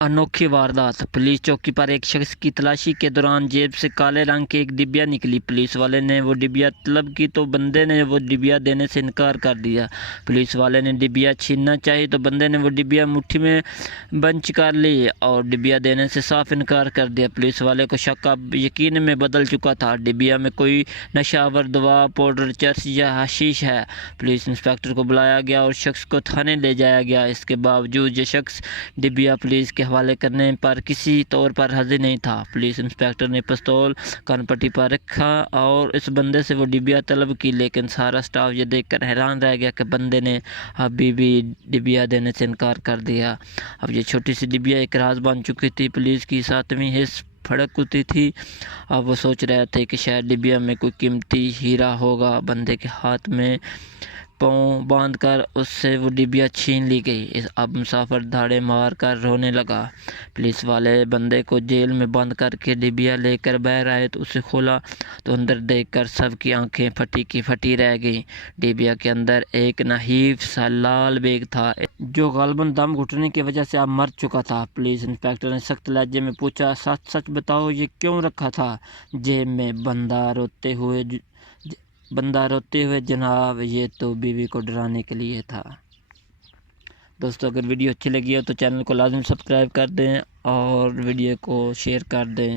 انوکھی واردات، پولیس چوکی پر ایک شخص کی تلاشی کے دوران جیب سے کالے رنگ کی ایک ڈبیا نکلی۔ پولیس والے نے وہ ڈبیا طلب کی تو بندے نے وہ ڈبیا دینے سے انکار کر دیا۔ پولیس والے نے ڈبیا چھیننا چاہی تو بندے نے وہ ڈبیا مٹھی میں بنچ کر لی اور ڈبیا دینے سے صاف انکار کر دیا۔ پولیس والے کو شک اب یقین میں بدل چکا تھا، ڈبیا میں کوئی نشہ آور دوا، پاؤڈر، چرس یا حشیش ہے۔ پولیس انسپکٹر کو بلایا گیا اور شخص کو تھانے لے جایا گیا۔ اس کے باوجود یہ شخص ڈبیا پولیس کے حوالے کرنے پر کسی طور پر راضی نہیں تھا۔ پولیس انسپکٹر نے پستول کان پٹی پر رکھا اور اس بندے سے وہ ڈبیا طلب کی، لیکن سارا سٹاف یہ دیکھ کر حیران رہ گیا کہ بندے نے ابھی بھی ڈبیا دینے سے انکار کر دیا۔ اب یہ چھوٹی سی ڈبیا ایک راز بن چکی تھی۔ پولیس کی 7ویں حص پھڑک اٹھی تھی۔ اب وہ سوچ رہے تھے کہ شاید ڈبیا میں کوئی قیمتی ہیرا ہوگا۔ بندے کے ہاتھ میں پاؤں باندھ کر اس سے وہ ڈبیا چھین لی گئی۔ اب مسافر دھاڑے مار کر رونے لگا۔ پولیس والے بندے کو جیل میں بند کر کے ڈبیا لے کر باہر آئے تو اسے کھولا تو اندر دیکھ کر سب کی آنکھیں پھٹی کی پھٹی رہ گئیں۔ ڈبیا کے اندر ایک نحیف سا لال بیگ تھا جو غالباً دم گھٹنے کی وجہ سے اب مر چکا تھا۔ پولیس انسپکٹر نے سخت لہجے میں پوچھا، سچ سچ بتاؤ، یہ کیوں رکھا تھا جیب میں؟ بندہ روتے ہوئے، جناب یہ تو بیوی کو ڈرانے کے لیے تھا۔ دوستو اگر ویڈیو اچھی لگی ہو تو چینل کو لازم سبسکرائب کر دیں اور ویڈیو کو شیئر کر دیں۔